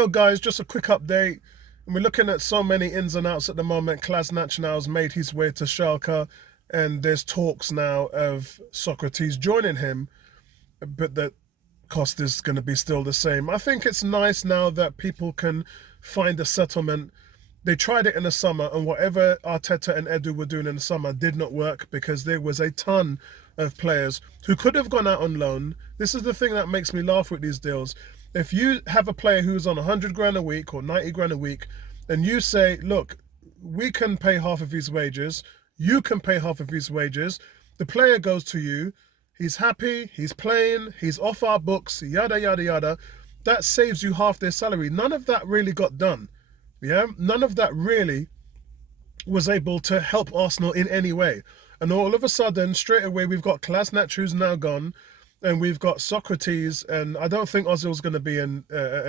Yo, guys, just a quick update. We're looking at so many ins and outs at the moment. Kolasinac now's made his way to Schalke, and there's talks now of Socrates joining him, but the cost is going to be still the same. I think it's nice now that people can find a settlement. They tried it in the summer, and whatever Arteta and Edu were doing in the summer did not work because there was a ton of players who could have gone out on loan. This is the thing that makes me laugh with these deals. If you have a player who's on 100 grand a week or 90 grand a week, and you say, look, we can pay half of his wages, you can pay half of his wages, the player goes to you, he's happy, he's playing, he's off our books, yada, yada, yada. That saves you half their salary. None of that really got done. Yeah, none of that really was able to help Arsenal in any way. And all of a sudden, straight away, we've got Kolasinac, who's now gone, and we've got Socrates, and I don't think Ozil's going to be an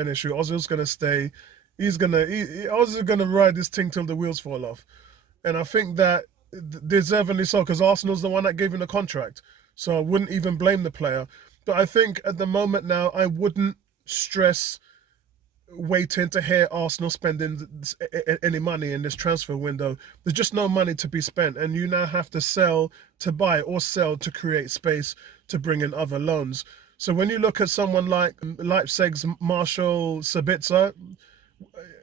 issue. Ozil's going to stay. Ozil's going to ride this thing till the wheels fall off. And I think that deservingly so, because Arsenal's the one that gave him the contract. So I wouldn't even blame the player. But I think at the moment now, I wouldn't stress waiting to hear Arsenal spending any money in this transfer window. There's just no money to be spent, and you now have to sell to buy or sell to create space to bring in other loans. So when you look at someone like Leipzig's Marshall Sabitzer,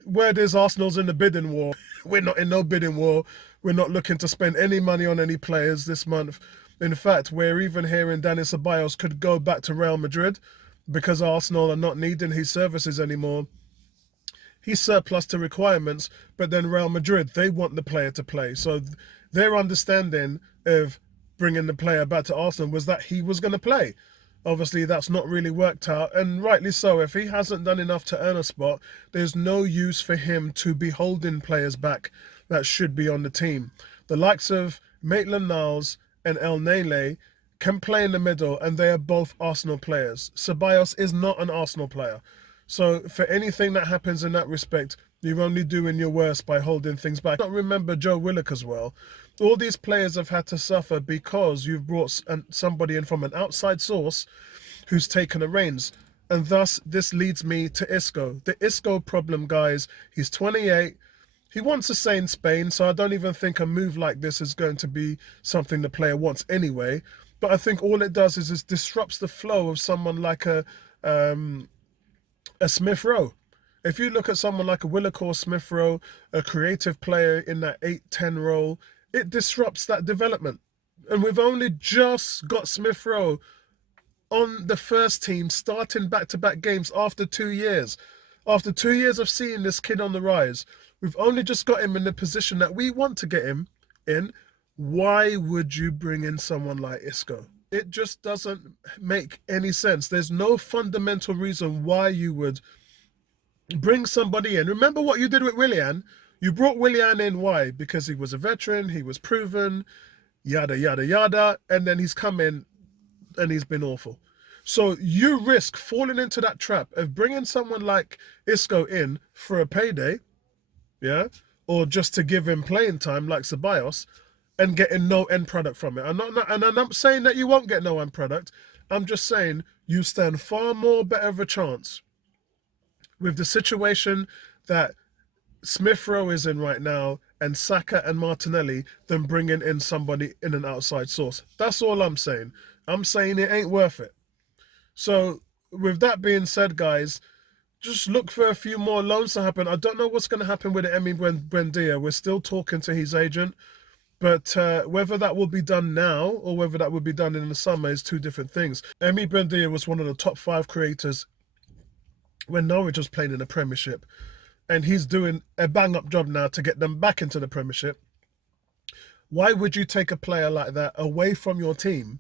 word is Arsenal's in the bidding war. We're not in no bidding war. We're not looking to spend any money on any players this month. In fact, we're even hearing Dani Ceballos could go back to Real Madrid because Arsenal are not needing his services anymore. He's surplus to requirements, but then Real Madrid, they want the player to play. So their understanding of bringing the player back to Arsenal was that he was going to play. Obviously, that's not really worked out, and rightly so. If he hasn't done enough to earn a spot, there's no use for him to be holding players back that should be on the team. The likes of Maitland-Niles and El Nene can play in the middle, and they are both Arsenal players. Ceballos is not an Arsenal player. So for anything that happens in that respect, you're only doing your worst by holding things back. Not remember Joe Willock as well. All these players have had to suffer because you've brought somebody in from an outside source who's taken the reins. And thus, this leads me to Isco. The Isco problem, guys, he's 28. He wants to stay in Spain, so I don't even think a move like this is going to be something the player wants anyway. But I think all it does is it disrupts the flow of someone like a Smith Rowe. If you look at someone like a Willock or Smith Rowe, a creative player in that 8-10 role, it disrupts that development. And we've only just got Smith Rowe on the first team, starting back-to-back games after 2 years. After 2 years of seeing this kid on the rise, we've only just got him in the position that we want to get him in. Why would you bring in someone like Isco? It just doesn't make any sense. There's no fundamental reason why you would bring somebody in. Remember what you did with Willian? You brought Willian in, why? Because he was a veteran, he was proven, yada, yada, yada, and then he's come in and he's been awful. So you risk falling into that trap of bringing someone like Isco in for a payday, yeah, or just to give him playing time like Ceballos, and getting no end product from it. And I'm not saying that you won't get no end product. I'm just saying you stand far more better of a chance with the situation that Smith Rowe is in right now and Saka and Martinelli than bringing in somebody in an outside source. That's all I'm saying. I'm saying it ain't worth it. So with that being said, guys, just look for a few more loans to happen. I don't know what's going to happen with Emi Buendia. We're still talking to his agent. But whether that will be done now or whether that will be done in the summer is two different things. Emi Buendia was one of the top 5 creators when Norwich was playing in the Premiership. And he's doing a bang-up job now to get them back into the Premiership. Why would you take a player like that away from your team,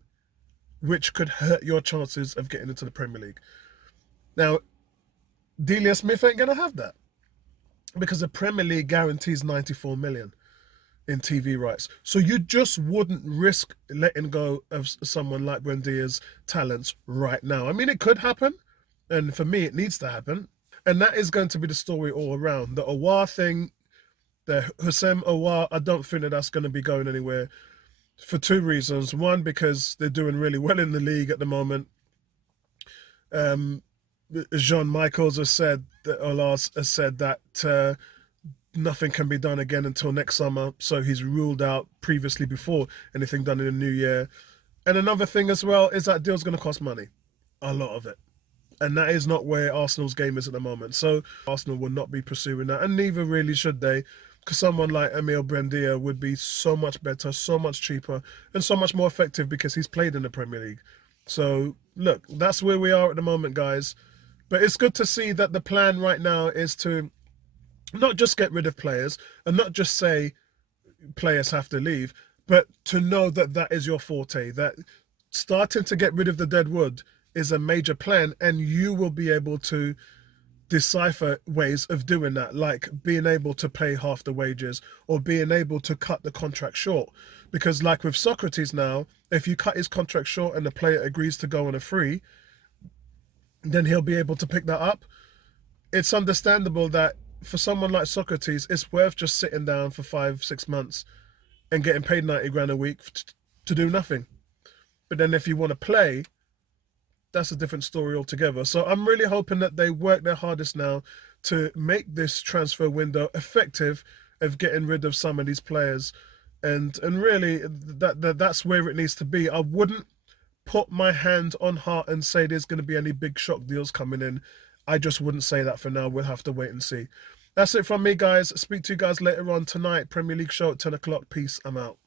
which could hurt your chances of getting into the Premier League? Now, Delia Smith ain't going to have that because the Premier League guarantees 94 million. In TV rights. So you just wouldn't risk letting go of someone like Buendia's talents right now. I mean, it could happen, and for me, it needs to happen. And that is going to be the story all around. The Aouar thing, the Houssem Aouar, I don't think that that's going to be going anywhere for 2 reasons. One, because they're doing really well in the league at the moment. Jean Michaels has said that Olas has said that nothing can be done again until next summer. So he's ruled out previously before anything done in the new year. And another thing as well is that deal's going to cost money, a lot of it. And that is not where Arsenal's game is at the moment. So Arsenal will not be pursuing that, and neither really should they, because someone like Emil Buendia would be so much better, so much cheaper, and so much more effective because he's played in the Premier League. So look, that's where we are at the moment, guys. But it's good to see that the plan right now is to not just get rid of players and not just say players have to leave, but to know that that is your forte, that starting to get rid of the dead wood is a major plan, and you will be able to decipher ways of doing that, like being able to pay half the wages or being able to cut the contract short. Because like with Socrates now, if you cut his contract short and the player agrees to go on a free, then he'll be able to pick that up. It's understandable that for someone like Socrates, it's worth just sitting down for 5-6 months and getting paid 90 grand a week to do nothing. But then if you want to play, that's a different story altogether. So I'm really hoping that they work their hardest now to make this transfer window effective of getting rid of some of these players. And really that's where it needs to be. I wouldn't put my hand on heart and say there's going to be any big shock deals coming in. I just wouldn't say that for now. We'll have to wait and see. That's it from me, guys. Speak to you guys later on tonight. Premier League show at 10 o'clock. Peace. I'm out.